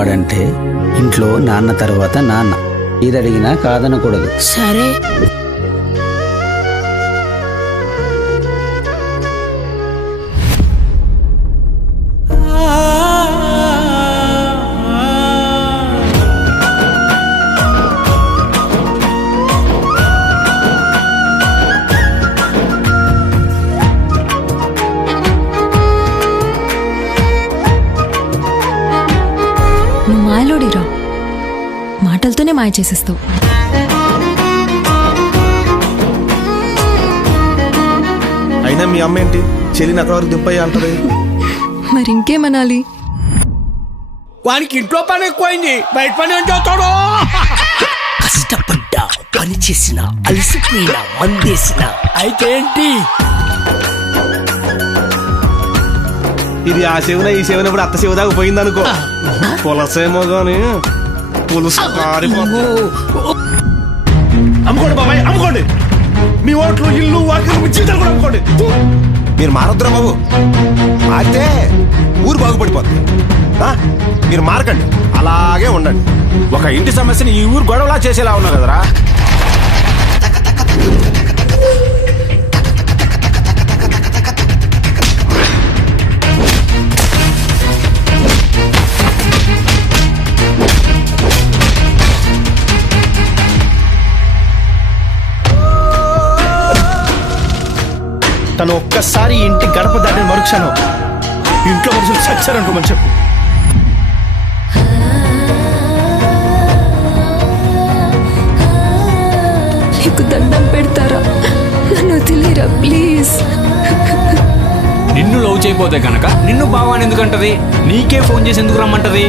వాడంటే ఇంట్లో నాన్న తర్వాత నాన్న. ఇది అడిగినా కాదనకూడదు. సరే. నువ్వు మాయలోడిరా, మాటలతోనే మాయ చేసేస్తావు. అయినా మీ అమ్మ ఏంటి చెల్లిని అక్కడ వరకు దింపయ్యా అంటది? మరి ఇంకేమనాలి? వానికి ఇంట్లో పని ఎక్కువైంది, బయట పని ఏం చేస్తాడు? కష్టపడ్డా, పని చేసిన, అలసిపోయినా, మందేసిన అయితే ఏంటి? ఇది ఆ శివన ఈ శివన ఇప్పుడు అత్త శివ దాకా పోయింది అనుకో, పులసేమో గాని పులుసు కారిపోతుంది. అమ్ముకోండి బాబాయ్, అమ్ముకోండి. మీ ఓట్లు, ఇల్లు, వాకిలు, జీతాలు కూడా అమ్ముకోండి. మీరు మారొద్దురా బాబు, మారితే ఊరు బాగుపడిపోతుంది. మీరు మారకండి, అలాగే ఉండండి. ఒక ఇంటి సమస్యని ఈ ఊరు గొడవలా చేసేలా ఉన్నా కదరా. తను ఒక్కసారి ఇంటి గడప దాటిన మరుక్షణం ఇంట్లో మనుషులు చచ్చారనుకోమని చెప్పు. నీకు దండం పెడతారా, నన్ను వదిలేరా ప్లీజ్. నిన్ను లవ్ చేయపోతే కనుక నిన్ను బావాని ఎందుకంటది? నీకే ఫోన్ చేసి ఎందుకు రమ్మంటది?